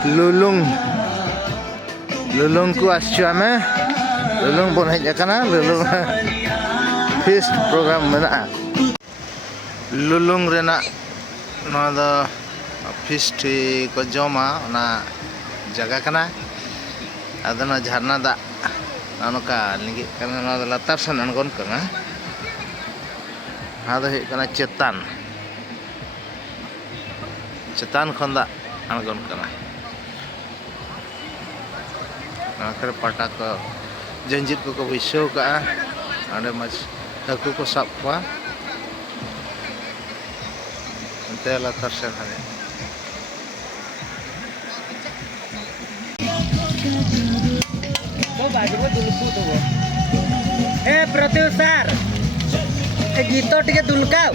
Lulung Lulung ku aschu ame Lulung bon hej akana Lulung feast program mena Lulung rena no do feast ko joma ona jaga kana adana jharna da anoka lingi kana no latar san angon kana ada hej kana cetan khonda angon kana akhir patak janjit ko biso ka ada mas haku ko sab kwa ante latar san hane producer gito टिके दुलकाव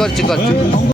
करछि